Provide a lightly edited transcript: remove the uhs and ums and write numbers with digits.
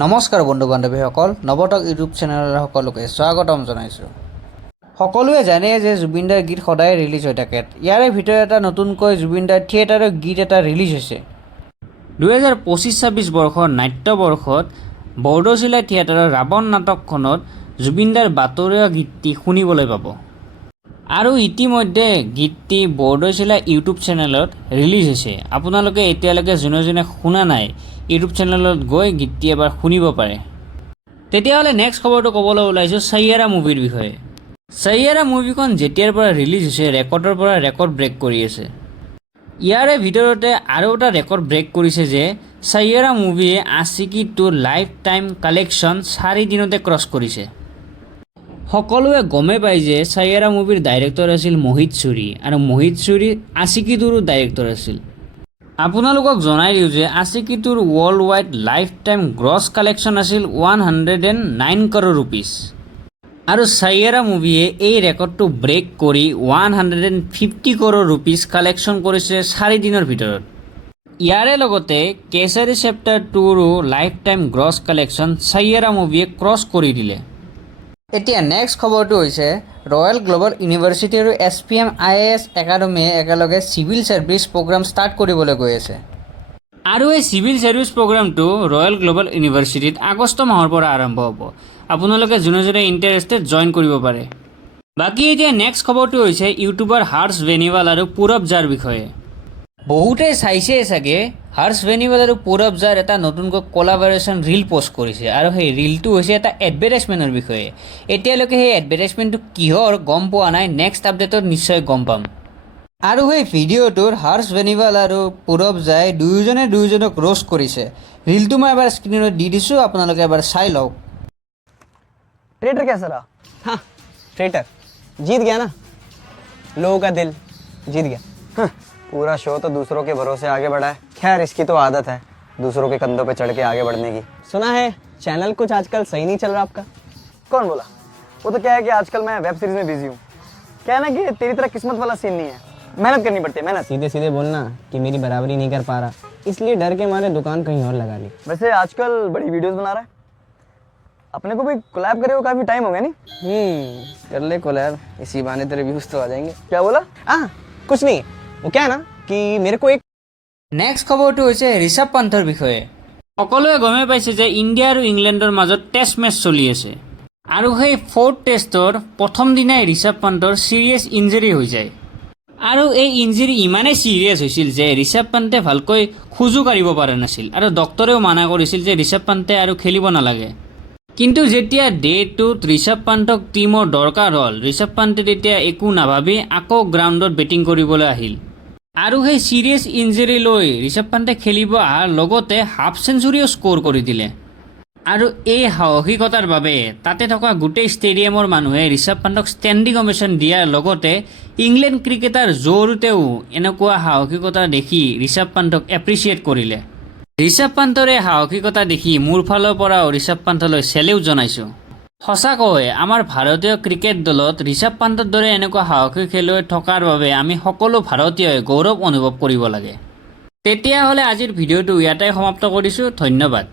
নমস্কাৰ বন্ধু বান্ধৱীসকল নৱতক ইউটিউব চেনেলৰ সকলোকে স্বাগতম জনাইছোঁ। সকলোৱে জানে যে জুবিন দাৰ গীত সদায় ৰিলিজ হৈ থাকে। ইয়াৰে ভিতৰত এটা নতুনকৈ জুবিন দাৰ থিয়েটাৰৰ গীত এটা ৰিলিজ হৈছে। 2025-26 বৰ্ষৰ নাট্যবৰ্ষত বৰদৈচিলা থিয়েটাৰৰ ৰাৱণ নাটকখনত জুবিন দাৰ বাতৰিয়া গীতটি শুনিবলৈ পাব। আৰু ইতিমধ্যে গীতটি বৰদৈচিলা ইউটিউব চেনেলত ৰিলিজ হৈছে। আপোনালোকে এতিয়ালৈকে যোনে শুনা নাই ইউটিউব চেনেলত গৈ গীতটি এবাৰ শুনিব পাৰে। তেতিয়াহ'লে নেক্সট খবৰটো ক'বলৈ ওলাইছোঁ সাইয়াৰা মুভিৰ বিষয়ে। সাইয়াৰা মুভিখন যেতিয়াৰ পৰা ৰিলিজ হৈছে ৰেকৰ্ডৰ পৰা ৰেকৰ্ড ব্ৰেক কৰি আছে। ইয়াৰে ভিতৰতে আৰু এটা ৰেকৰ্ড ব্ৰেক কৰিছে যে সাইয়াৰা মুভিয়ে আশিকি 2 লাইফ টাইম কালেকশ্যন 4 দিনতে ক্ৰছ কৰিছে। সকলোৱে গমে পায় যে সাইয়াৰা মুভিৰ ডাইৰেক্টৰ আছিল মোহিত সুৰি আৰু মোহিত সুৰি আশিকি 2ৰো ডাইৰেক্টৰ আছিল। আপোনালোকক জনাই দিওঁ যে আশিকি 2ৰ world wide life time gross collection আছিল 109 crore rupees আৰু সাইয়াৰা মুভিয়ে এই ৰেকৰ্ডটো ব্ৰেক কৰি 150 crore rupees কালেকশ্যন কৰিছে 4 দিনৰ ভিতৰত। ইয়াৰে লগতে কেচাৰী চেপ্টাৰ 2ৰো life time gross collection Saiyaara মুভিয়ে ক্ৰছ কৰি দিলে। এতিয়া নেক্সট খবৰটো হৈছে ৰয়েল গ্লোবেল ইউনিভাৰ্চিটি আৰু SPM IAS একাডেমীয়ে একেলগে চিভিল ছাৰ্ভিচ প্ৰগ্ৰাম ষ্টাৰ্ট কৰিবলৈ গৈ আছে। আৰু এই চিভিল ছাৰ্ভিচ প্ৰগ্ৰামটো ৰয়েল গ্লোবেল ইউনিভাৰ্চিটিত আগষ্ট মাহৰ পৰা আৰম্ভ হ'ব। আপোনালোকে যোনে ইণ্টাৰেষ্টেড জইন কৰিব পাৰে। বাকী এতিয়া নেক্সট খবৰটো হৈছে ইউটিউবাৰ হৰ্ষ বেনিৱাল আৰু পুৰব জাৰ বিষয়ে। বহুতে চাইছে চাগে হৰ্ষ বেনিৱাল আৰু পুৰব জাৰ এটা নতুনকৈ কোলাবৰেশ্যন ৰীল পোষ্ট কৰিছে আৰু সেই ৰীলটো হৈছে এটা এডভাৰটাইজমেণ্টৰ বিষয়ে। এতিয়ালৈকে সেই এডভাৰটাইজমেণ্টটো কিহৰ গম পোৱা নাই, নেক্সট আপডেটত নিশ্চয় গম পাম। আৰু সেই ভিডিঅ'টোৰ হৰ্ষ বেনিৱাল আৰু পুৰব জাই দুয়োজনক ৰোষ্ট কৰিছে। ৰীলটো মই এবাৰ স্ক্ৰীনত দি দিছোঁ, আপোনালোকে এবাৰ চাই লওক। ट्रेटर कैसा रहा? हाँ ट्रेटर जीत गया ना, लोगों का दिल जीत गया। हाँ, पूरा शो तो दूसरों के भरोसे आगे बढ़ा है। खैर इसकी तो आदत है दूसरों के कंधों पे चढ़ के आगे बढ़ने की। सुना है चैनल कुछ आजकल सही नहीं चल रहा आपका? कौन बोला? वो तो क्या है कि आजकल मैं वेब सीरीज में बिजी हूँ। क्या है ना कि तेरी तरह किस्मत वाला सीन नहीं है, मेहनत करनी पड़ती है, मेहनत। सीधे सीधे बोलना कि मेरी बराबरी नहीं कर पा रहा, इसलिए डर के मारे दुकान कहीं और लगा ली। वैसे आजकल बड़ी वीडियोस बना रहा है, अपने को भी कोलैब करे हुए काफी टाइम हो गया नहीं? कर ले कोलैब, इसी बहाने तेरे व्यूज तो आ जाएंगे। क्या बोला? कुछ नहीं, वो क्या है ना कि मेरे को एक নেক্সট খবৰটো হৈছে ঋষভ পান্থৰ বিষয়ে। সকলোৱে গমে পাইছে যে ইণ্ডিয়া আৰু ইংলেণ্ডৰ মাজত টেষ্ট মেচ চলি আছে আৰু সেই 4th টেষ্টৰ প্ৰথম দিনাই ঋষভ পান্থৰ চিৰিয়াছ ইঞ্জুৰি হৈ যায়। আৰু এই ইঞ্জুৰি ইমানেই চিৰিয়াছ হৈছিল যে ঋষভ পান্তে ভালকৈ খোজো কাঢ়িব পৰা নাছিল আৰু ডক্টৰেও মানা কৰিছিল যে ঋষভ পান্তে আৰু খেলিব নালাগে। কিন্তু যেতিয়া ডে 2ত ঋষভ পান্থক টীমৰ দৰকাৰ হ'ল, ঋষভ পান্তে তেতিয়া একো নাভাবি আকৌ গ্ৰাউণ্ডত বেটিং কৰিবলৈ আহিল আৰু সেই চিৰিয়াছ ইঞ্জুৰি লৈ ঋষভ পান্তে খেলিব অহাৰ লগতে হাফ চেঞ্চুৰীও স্ক'ৰ কৰি দিলে। আৰু এই সাহসিকতাৰ বাবে তাতে থকা গোটেই ষ্টেডিয়ামৰ মানুহে ঋষভ পান্থক ষ্টেণ্ডিং অভেশ্যন দিয়াৰ লগতে ইংলেণ্ড ক্ৰিকেটাৰ জৰুতেও এনেকুৱা সাহসিকতা দেখি ঋষভ পান্থক এপ্ৰিচিয়েট কৰিলে। ঋষভ পান্থৰ এই সাহসিকতা দেখি মোৰ ফালৰ পৰাও ঋষভ পান্থলৈ চেলিউট জনাইছোঁ। সঁচাকৈ আমাৰ ভাৰতীয় ক্ৰিকেট দলত ঋষভ পান্থৰ দৰে এনেকুৱা সাহসী খেলুৱৈ থকাৰ বাবে আমি সকলো ভাৰতীয়ই গৌৰৱ অনুভৱ কৰিব লাগে। তেতিয়াহ'লে আজিৰ ভিডিঅ'টো ইয়াতে সমাপ্ত কৰিছোঁ। ধন্যবাদ।